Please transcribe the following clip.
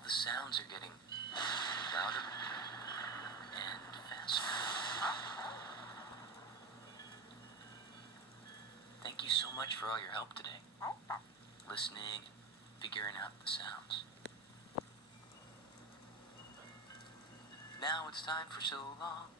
All the sounds are getting louder and faster. Thank you so much for all your help today. Listening, figuring out the sounds. Now it's time for so long.